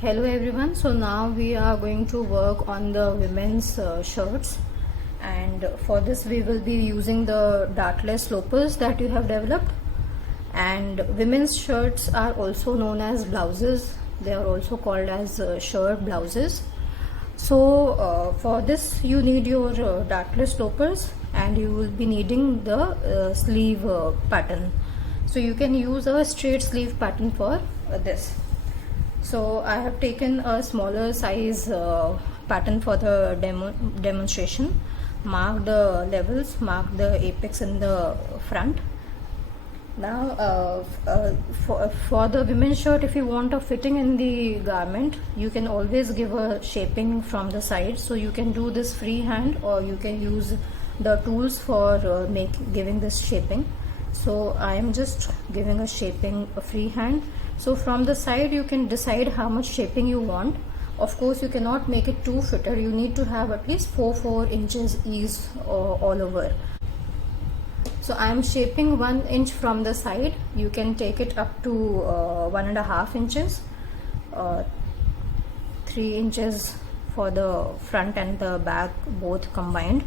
Hello everyone, so now we are going to work on the women's shirts, and for this we will be using the dartless slopers that you have developed. And women's shirts are also known as blouses. They are also called as shirt blouses. So for this you need your dartless slopers, and you will be needing the sleeve pattern. So you can use a straight sleeve pattern for this. So I have taken a smaller size pattern for the demonstration. Mark the levels, mark the apex in the front. Now for the women's shirt, if you want a fitting in the garment, you can always give a shaping from the side. So you can do this freehand, or you can use the tools for giving this shaping. So I am just giving a shaping freehand. So from the side you can decide how much shaping you want. Of course you cannot make it too fitted. You need to have at least 4 inches ease all over. So I am shaping 1 inch from the side. You can take it up to 1.5 inches, 3 inches for the front and the back both combined.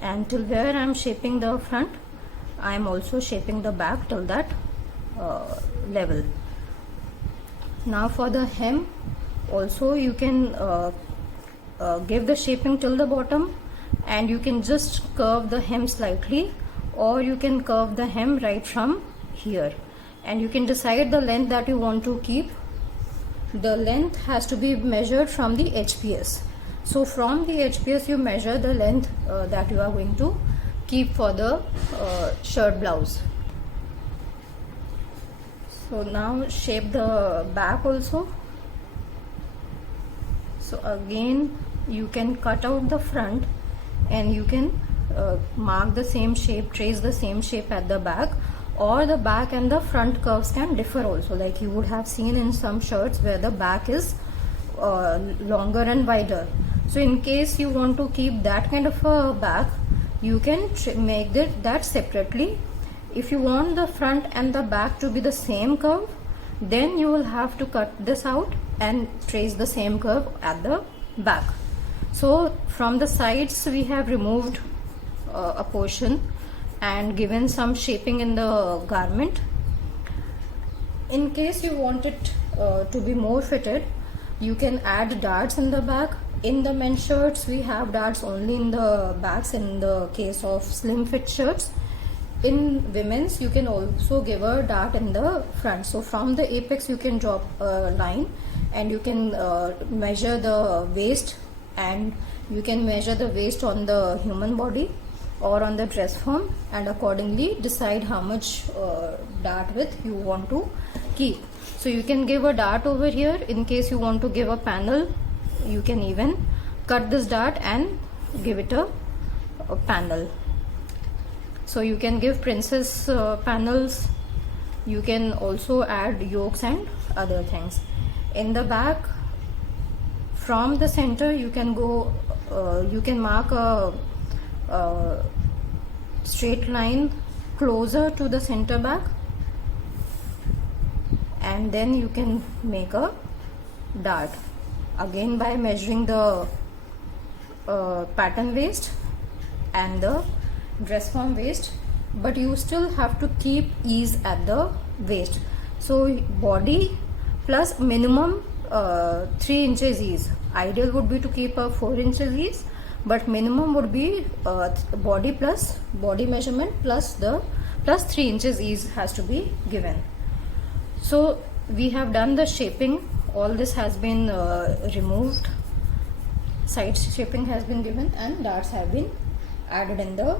And till where I am shaping the front, I am also shaping the back till that level. Now for the hem also you can give the shaping till the bottom, and you can just curve the hem slightly, or you can curve the hem right from here, and you can decide the length that you want to keep. The length has to be measured from the HPS. So from the HPS you measure the length that you are going to keep for the shirt blouse. So now shape the back also. So again you can cut out the front, and you can mark the same shape, trace the same shape at the back, or the back and the front curves can differ also, like you would have seen in some shirts where the back is longer and wider. So in case you want to keep that kind of a back, you can make that separately. If you want the front and the back to be the same curve, then you will have to cut this out and trace the same curve at the back. So from the sides we have removed a portion and given some shaping in the garment. In case you want it to be more fitted, you can add darts in the back. In the men's shirts we have darts only in the backs in the case of slim fit shirts. In women's you can also give a dart in the front. So from the apex you can drop a line, and you can measure the waist, and you can measure the waist on the human body or on the dress form, and accordingly decide how much dart width you want to keep. So you can give a dart over here. In case you want to give a panel, you can even cut this dart and give it a panel. So you can give princess panels. You can also add yokes and other things. In the back, from the center you can go, you can mark a straight line closer to the center back, and then you can make a dart again by measuring the pattern waist and the dress form waist, but you still have to keep ease at the waist. So body plus minimum 3 inches ease. Ideal would be to keep a 4 inches ease, but minimum would be body plus body measurement plus 3 inches ease has to be given. So we have done the shaping. All this has been removed. Side shaping has been given, and darts have been added in the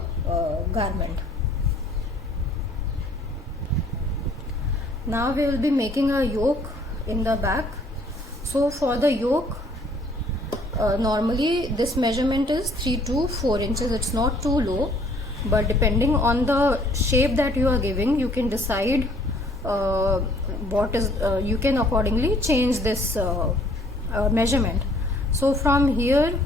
garment. Now we will be making a yoke in the back. So for the yoke, normally this measurement is 3 to 4 inches. It's not too low, but depending on the shape that you are giving, you can decide what is you can accordingly change this measurement. So from here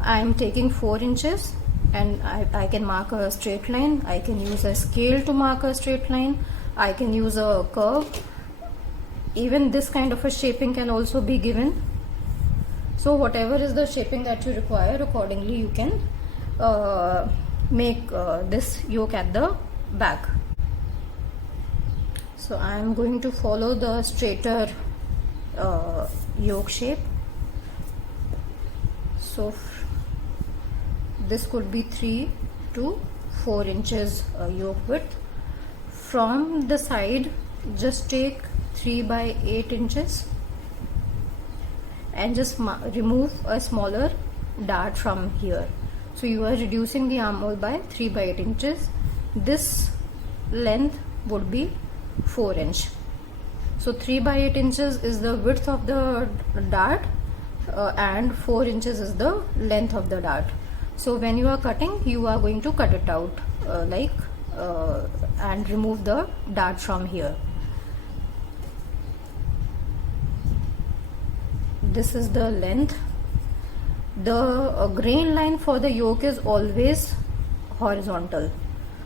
I am taking 4 inches, and I can mark a straight line. I can use a scale to mark a straight line. I can use a curve. even this kind of a shaping can also be given. So whatever is the shaping that you require, accordingly you can make this yoke at the back. So I am going to follow the straighter yoke shape. So this could be 3 to 4 inches yoke width. From the side, just take 3 by 8 inches and just remove a smaller dart from here. So you are reducing the armhole by 3 by 8 inches. This length would be 4 inch. So 3 by 8 inches is the width of the dart and 4 inches is the length of the dart. So when you are cutting, you are going to cut it out and remove the dart from here. This is the length. The grain line for the yoke is always horizontal.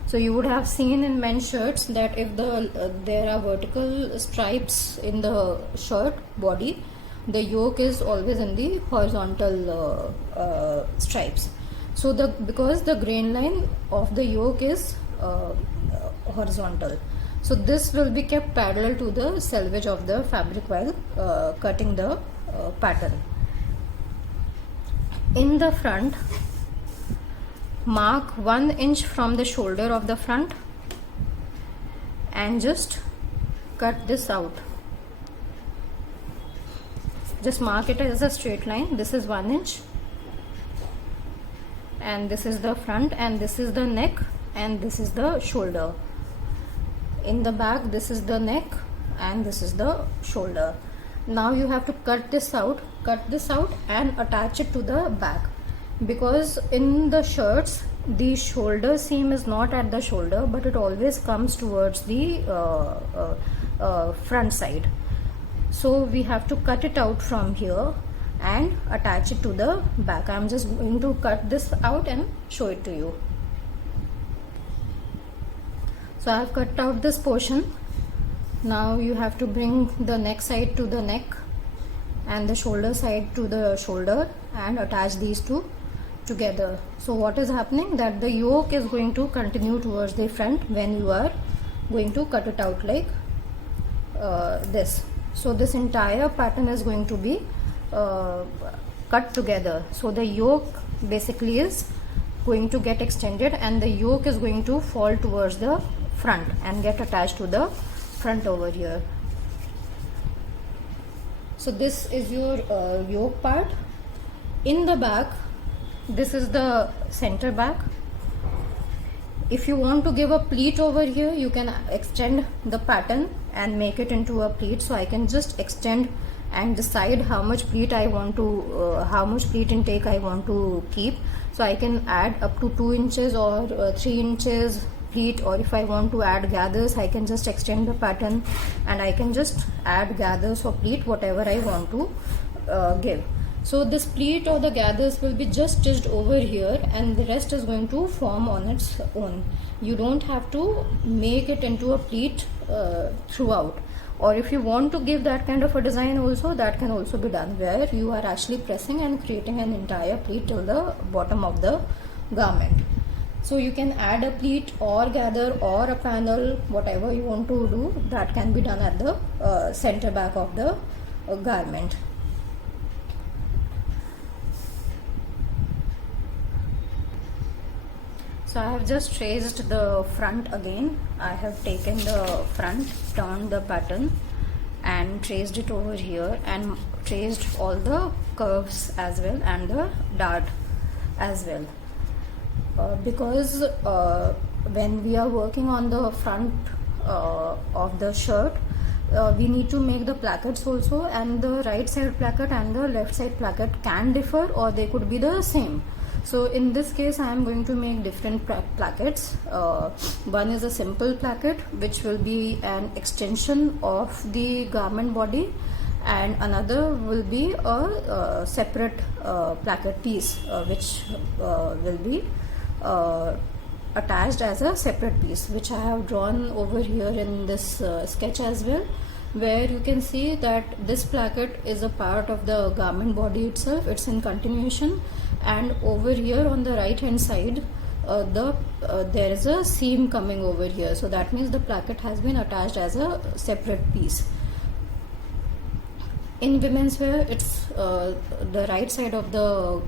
So you would have seen in men's shirts that if there are vertical stripes in the shirt body, the yoke is always in the horizontal stripes. So because the grain line of the yoke is horizontal, so this will be kept parallel to the selvage of the fabric while cutting the pattern. In the front, mark 1 inch from the shoulder of the front and just cut this out. Just mark it as a straight line. This is 1 inch and this is the front and this is the neck and this is the shoulder. In the back, this is the neck and this is the shoulder. Now you have to cut this out and attach it to the back, because in the shirts the shoulder seam is not at the shoulder but it always comes towards the front side. So we have to cut it out from here and attach it to the back. I am just going to cut this out and show it to you. So I have cut out this portion. Now you have to bring the neck side to the neck and the shoulder side to the shoulder and attach these two together. So what is happening, that the yoke is going to continue towards the front when you are going to cut it out like this. So this entire pattern is going to be cut together. So the yoke basically is going to get extended and the yoke is going to fall towards the front and get attached to the front over here. So this is your yoke part. In the back, this is the center back. If you want to give a pleat over here, you can extend the pattern and make it into a pleat. So I can just extend and decide how much pleat I want to, how much pleat intake I want to keep. So I can add up to 2 inches or 3 inches pleat, or if I want to add gathers, I can just extend the pattern and I can just add gathers or pleat, whatever I want to give. So this pleat or the gathers will be just stitched over here and the rest is going to form on its own. You don't have to make it into a pleat throughout. Or if you want to give that kind of a design also, that can also be done, where you are actually pressing and creating an entire pleat till the bottom of the garment. So you can add a pleat or gather or a panel, whatever you want to do, that can be done at the center back of the garment. So I have just traced the front again. I have taken the front, turned the pattern and traced it over here and traced all the curves as well and the dart as well. Because when we are working on the front of the shirt, we need to make the plackets also, and the right side placket and the left side placket can differ or they could be the same. So in this case I am going to make different plackets. One is a simple placket which will be an extension of the garment body, and another will be a separate placket piece which will be attached as a separate piece, which I have drawn over here in this sketch as well. where you can see that this placket is a part of the garment body itself, it's in continuation, and over here on the right hand side there is a seam coming over here, so that means the placket has been attached as a separate piece. In women's wear, it's the right side of the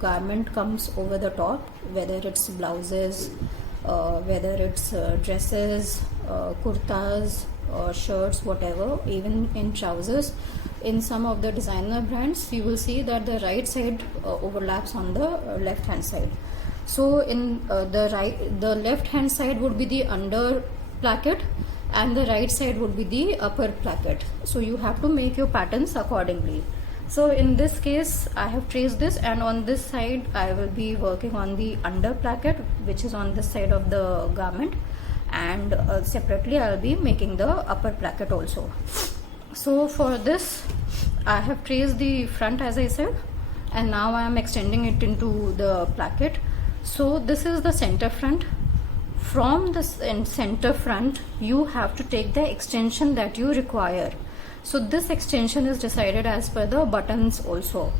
garment comes over the top, whether it's blouses, whether it's dresses, kurtas, shirts, whatever, even in trousers. In some of the designer brands, you will see that the right side overlaps on the left hand side. So in the left hand side would be the under placket, and the right side would be the upper placket. So you have to make your patterns accordingly. So in this case, I have traced this, and on this side I will be working on the under placket, which is on this side of the garment, and separately I will be making the upper placket also. So for this, I have traced the front as I said, and now I am extending it into the placket. So this is the center front. From the center front, you have to take the extension that you require. So this extension is decided as per the buttons also.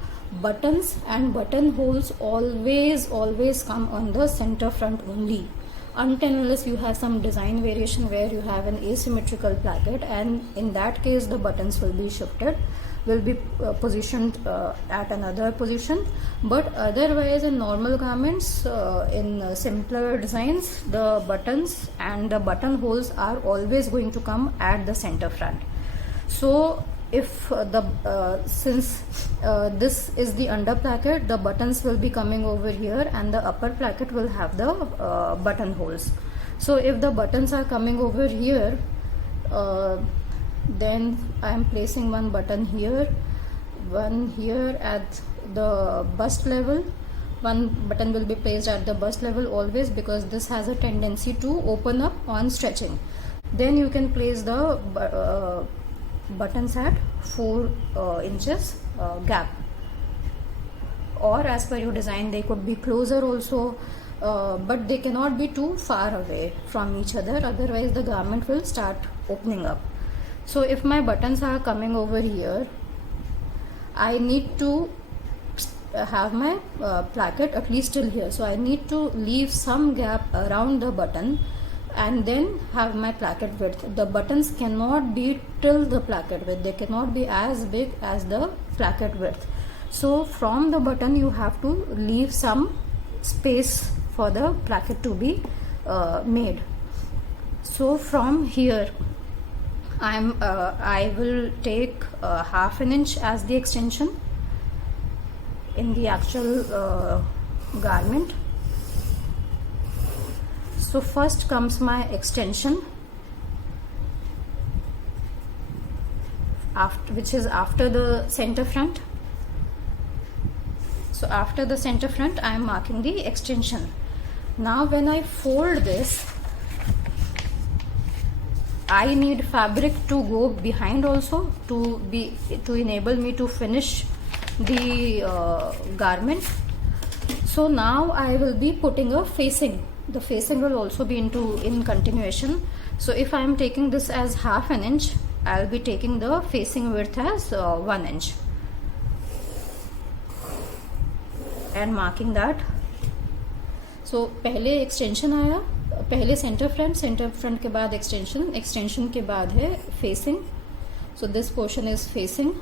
Buttons and buttonholes always come on the center front only, until unless you have some design variation where you have an asymmetrical placket, and in that case the buttons will be shifted, will be positioned at another position. But otherwise in normal garments, in simpler designs, the buttons and the buttonholes are always going to come at the center front. So if since this is the under placket, the buttons will be coming over here, and the upper placket will have the buttonholes. So if the buttons are coming over here, then I am placing one button here, one here at the bust level. One button will be placed at the bust level always, because this has a tendency to open up on stretching. Then you can place the buttons at 4 inches gap, or as per your design they could be closer also, but they cannot be too far away from each other, otherwise the garment will start opening up. So if my buttons are coming over here, I need to have my placket at least till here, so I need to leave some gap around the button and then have my placket width. The buttons cannot be till the placket width, they cannot be as big as the placket width. So from the button you have to leave some space for the placket to be made. So from here I will take half an inch as the extension in the actual garment. So first comes my extension, which is after the center front. So after the center front I am marking the extension. Now when I fold this, I need fabric to go behind also to enable me to finish the garment. So now I will be putting a facing. The facing will also be in continuation. So if I am taking this as half an inch, I will be taking the facing width as 1 inch and marking that. So पहले extension आया, पहले center front के बाद extension के बाद है facing. So this portion is facing.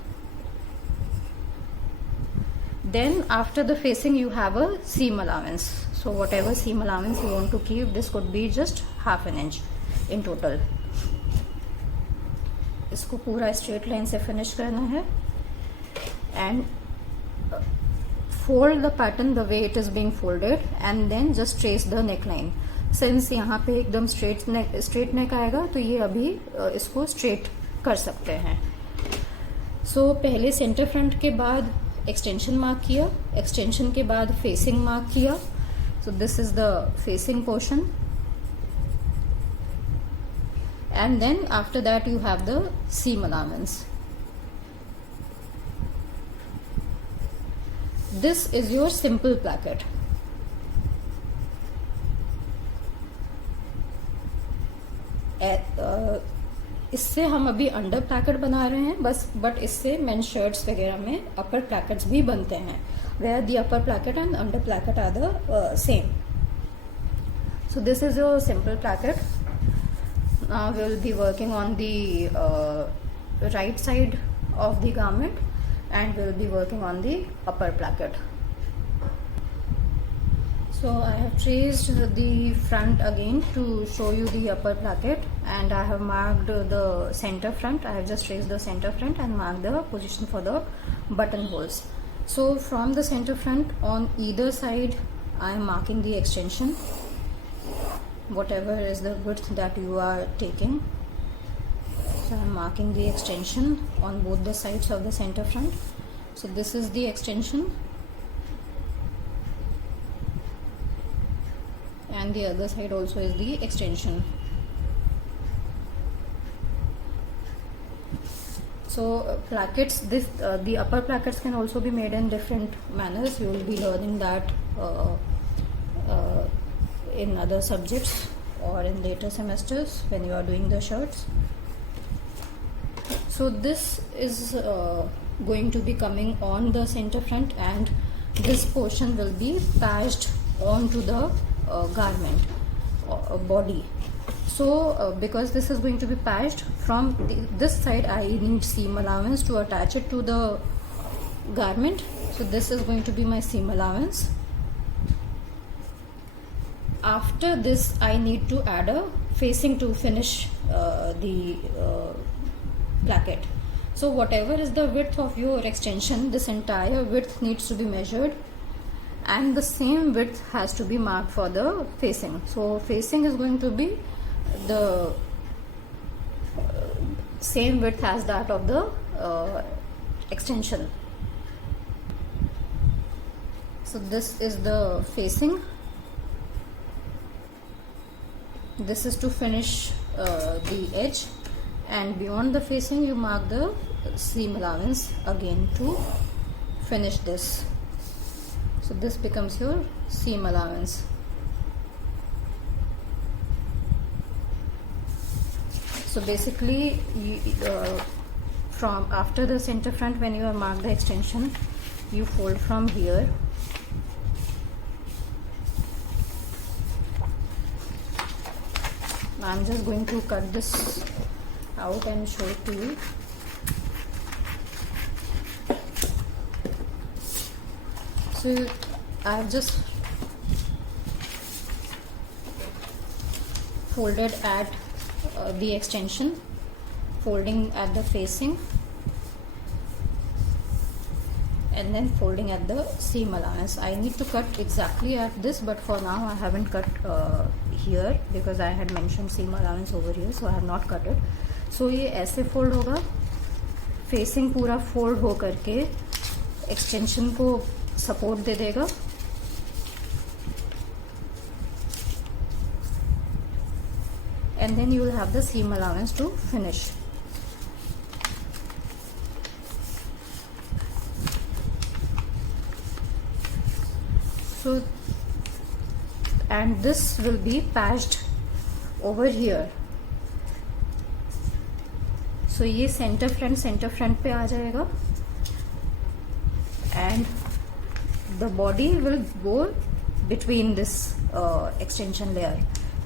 Then after the facing you have a seam allowance. So whatever seam allowance you want to keep, this could be just half an inch in total. इसको पूरा straight line से finish करना है and fold the pattern the way it is being folded and then just trace the neckline. Since यहाँ पे एकदम straight neck आएगा तो ये अभी इसको straight कर सकते हैं. So पहले center front के बाद extension mark किया, extension के बाद facing mark किया. So this is the facing portion, and then after that you have the seam allowance. This is your simple placket. इससे हम अभी अंडर प्लैकेट बना रहे हैं बस, बट इससे मेन शर्ट्स वगैरह में अपर प्लैकेट्स भी बनते हैं, where the upper placket and under placket are the same. So this is your simple placket. Now we will be working on the right side of the garment, and we will be working on the upper placket. So I have traced the front again to show you the upper placket, and I have marked the center front. I have just traced the center front and marked the position for the buttonholes. So from the center front on either side I am marking the extension, whatever is the width that you are taking. So I am marking the extension on both the sides of the center front. So this is the extension, and the other side also is the extension. So plackets, the upper plackets can also be made in different manners. You will be learning that in other subjects or in later semesters when you are doing the shirts. So this is going to be coming on the center front, and this portion will be patched onto the garment body. So because this is going to be patched from this side, I need seam allowance to attach it to the garment. So this is going to be my seam allowance. After this I need to add a facing to finish the placket. So whatever is the width of your extension, this entire width needs to be measured, and the same width has to be marked for the facing. So facing is going to be the same width as that of the extension. So this is the facing. This is to finish the edge, and beyond the facing you mark the seam allowance again to finish this. So this becomes your seam allowance. So basically from after the center front, when you have marked the extension, you fold from here. I'm just going to cut this out and show it to you. So I have just folded at the extension, folding at the facing, and then folding at the seam allowance. I need to cut exactly at this, but for now I haven't cut here because I had mentioned seam allowance over here, so I have not cut it. So ये ऐसे fold होगा, facing पूरा fold हो करके extension को support दे देगा, and then you will have the seam allowance to finish. So and this will be patched over here. So ये centre front पे आ जाएगा, and the body will go between this extension layer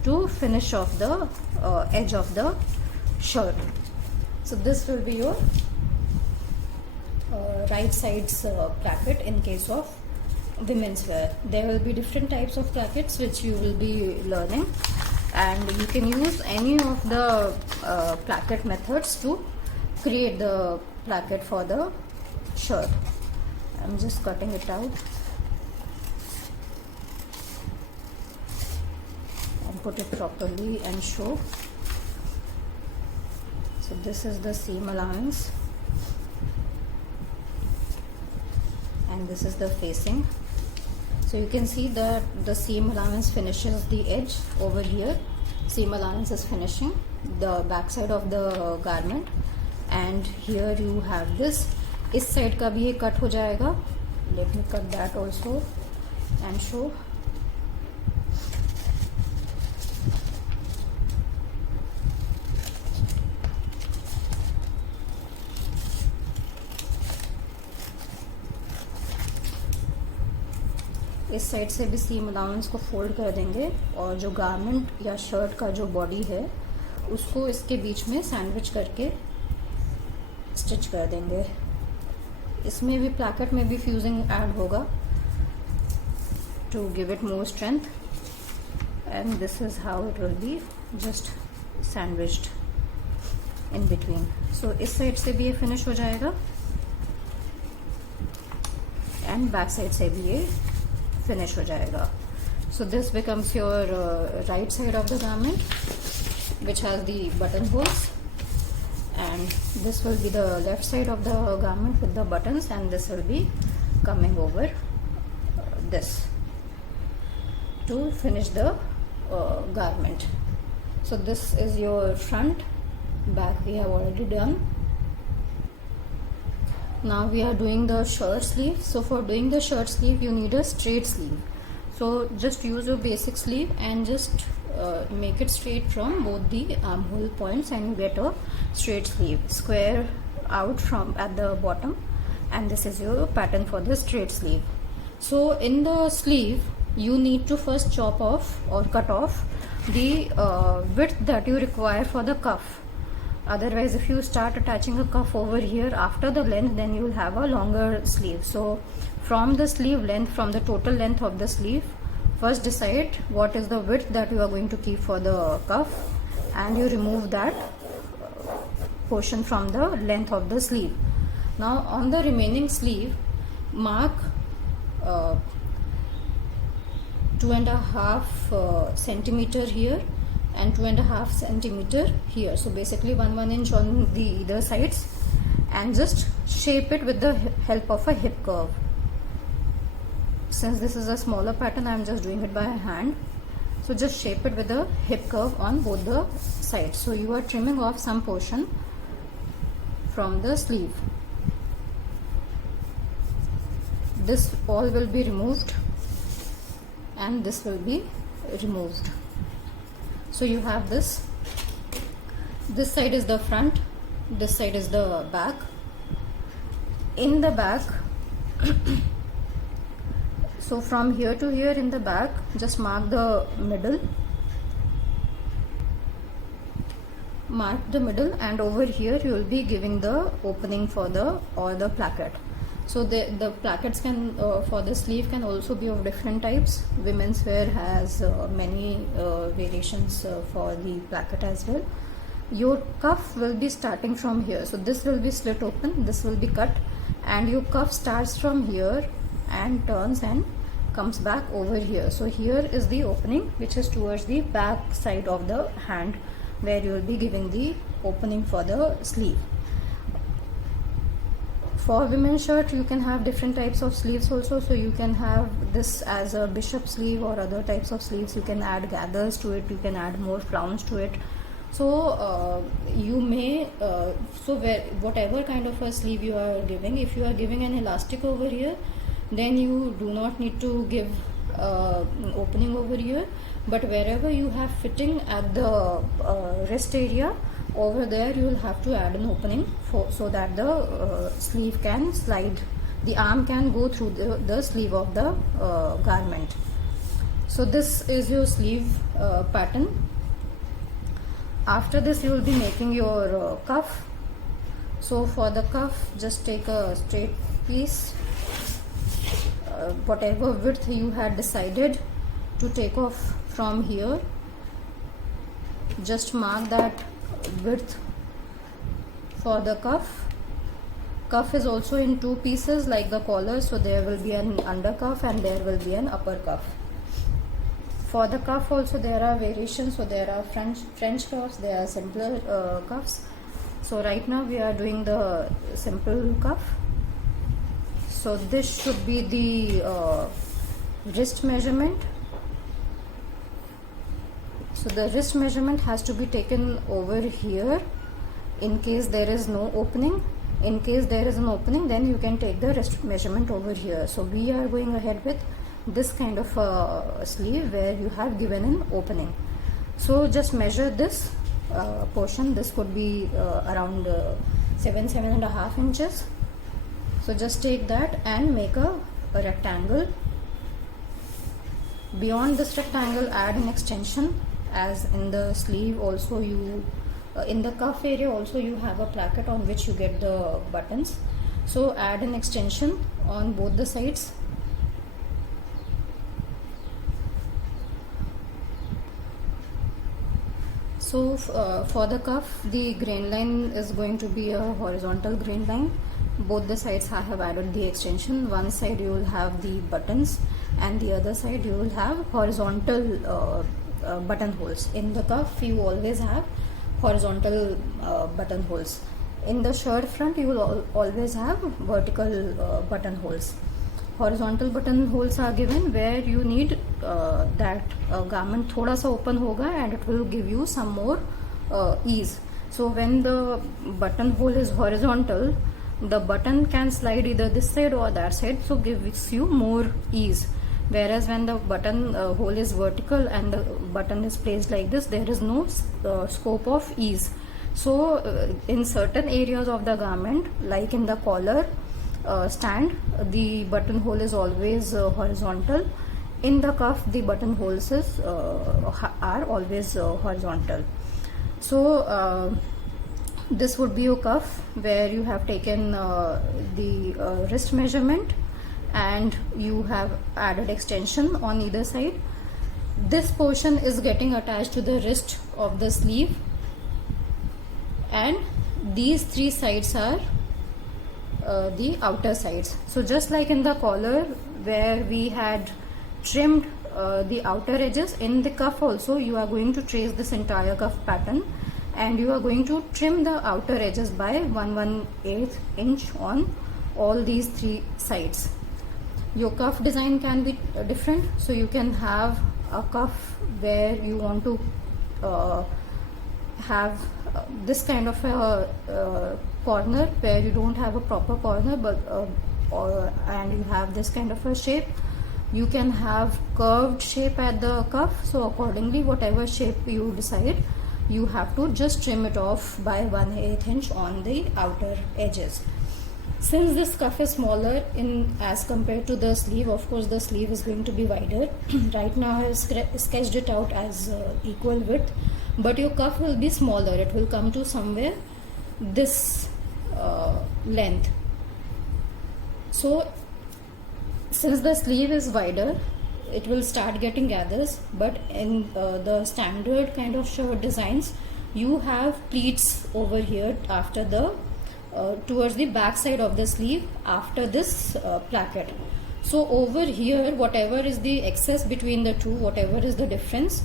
to finish off the edge of the shirt. So this will be your right side's placket in case of women's wear. There will be different types of plackets which you will be learning, and you can use any of the placket methods to create the placket for the shirt. I'm just cutting it out and put it properly and show. So this is the seam allowance, and this is the facing. So you can see that the seam allowance finishes the edge over here. Seam allowance is finishing the back side of the garment, and here you have this. इस side का भी ये cut हो जाएगा. Let me cut that also and show. इस side से भी सीम allowance को फोल्ड कर देंगे और जो गारमेंट या शर्ट का जो बॉडी है उसको इसके बीच में सैंडविच करके स्टिच कर देंगे। इसमें भी प्लैकेट में भी फ्यूजिंग ऐड होगा to give it more strength, and this is how it will be just sandwiched in between. So इस साइड से भी ये फिनिश हो जाएगा एंड बैक साइड से भी ये फिनिश हो जाएगा। So this becomes your right side of the garment which has the button holes, and this will be the left side of the garment with the buttons, and this will be coming over this to finish the garment. So this is your front. Back we have already done. Now we are doing the shirt sleeve. So for doing the shirt sleeve you need a straight sleeve. So just use your basic sleeve and just make it straight from both the armhole points, and you get a straight sleeve, square out from at the bottom, and this is your pattern for the straight sleeve. So in the sleeve you need to first chop off or cut off the width that you require for the cuff. Otherwise if you start attaching a cuff over here after the length, then you will have a longer sleeve. So from the sleeve length, from the total length of the sleeve, first decide what is the width that you are going to keep for the cuff, and you remove that portion from the length of the sleeve. Now on the remaining sleeve, mark 2.5 centimeter here and 2.5 centimeter here. So basically 1 inch on the either sides, and just shape it with the help of a hip curve. Since this is a smaller pattern, I am just doing it by hand. So just shape it with a hip curve on both the sides. So you are trimming off some portion from the sleeve. This all will be removed and this will be removed. So you have this side is the front, this side is the back. In the back so from here to here in the back, just mark the middle, and over here you will be giving the opening for the placket. So the plackets can for the sleeve can also be of different types. Women's wear has many variations for the placket as well. Your cuff will be starting from here, so this will be slit open, this will be cut, and your cuff starts from here and turns and comes back over here. So here is the opening which is towards the back side of the hand, where you will be giving the opening for the sleeve. For women's shirt you can have different types of sleeves also. So you can have this as a bishop sleeve or other types of sleeves. You can add gathers to it, you can add more flowers to it. So you may whatever kind of a sleeve you are giving, if you are giving an elastic over here, then you do not need to give an opening over here, but wherever you have fitting at the wrist area, over there you will have to add an opening so that the sleeve can slide, the arm can go through the sleeve of the garment. So this is your sleeve pattern. After this you will be making your cuff. So for the cuff, just take a straight piece, whatever width you had decided to take off from here, just mark that width for the cuff. Cuff is also in two pieces like the collar, so there will be an under cuff and there will be an upper cuff. For the cuff also there are variations, so there are French cuffs, there are simpler cuffs. So right now we are doing the simple cuff. So this should be the wrist measurement. So the wrist measurement has to be taken over here in case there is no opening. In case there is an opening, then you can take the wrist measurement over here. So we are going ahead with this kind of sleeve where you have given an opening. So just measure this portion. This could be around 7.5 inches. So just take that and make a rectangle Beyond this rectangle, add an extension, as in the sleeve also you in the cuff area also you have a placket on which you get the buttons. So add an extension on both the sides. So for the cuff, the grain line is going to be a horizontal grain line. Both the sides I have added the extension. One side you will have the buttons and the other side you will have horizontal buttonholes. In the cuff you always have horizontal buttonholes. In the shirt front you will always have vertical buttonholes. Horizontal buttonholes are given where you need that garment thoda sa open hoga and it will give you some more ease. So when the buttonhole is horizontal, the button can slide either this side or that side, so gives you more ease. Whereas when the button hole is vertical and the button is placed like this, there is no scope of ease. So in certain areas of the garment, like in the collar stand, the buttonhole is always horizontal. In the cuff, the buttonholes are always horizontal. So this would be your cuff, where you have taken the wrist measurement and you have added extension on either side. This portion is getting attached to the wrist of the sleeve, and these three sides are the outer sides. So just like in the collar where we had trimmed the outer edges, in the cuff also you are going to trace this entire cuff pattern and you are going to trim the outer edges by 1/1/8 inch on all these three sides. Your cuff design can be different, so you can have a cuff where you want to have this kind of a corner where you don't have a proper corner, but and you have this kind of a shape. You can have curved shape at the cuff, so accordingly whatever shape you decide, you have to just trim it off by 1/8 inch on the outer edges. Since this cuff is smaller as compared to the sleeve, of course the sleeve is going to be wider. Right now I have sketched it out as equal width, but your cuff will be smaller. It will come to somewhere this length. So since the sleeve is wider, it will start getting gathers, but in the standard kind of shirt designs, you have pleats over here after the towards the back side of the sleeve after this placket. So over here, whatever is the excess between the two, whatever is the difference,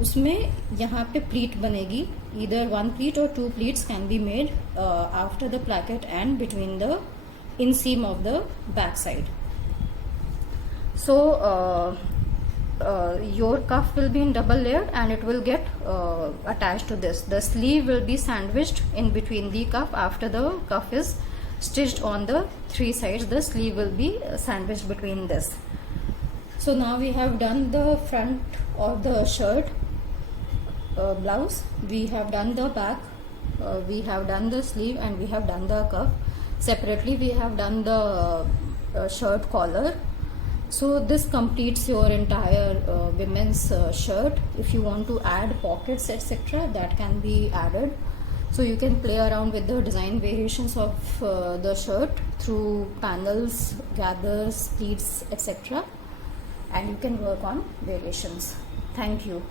उसमें यहाँ पे pleat बनेगी. Either one pleat or two pleats can be made after the placket and between the inseam of the back side. So your cuff will be in double layered and it will get attached to this. The sleeve will be sandwiched in between the cuff. After the cuff is stitched on the three sides, the sleeve will be sandwiched between this. So now we have done the front of the shirt blouse, we have done the back, we have done the sleeve, and we have done the cuff. Separately we have done the shirt collar. So this completes your entire women's shirt. If you want to add pockets etc., that can be added. So you can play around with the design variations of the shirt through panels, gathers, pleats etc., and you can work on variations. Thank you.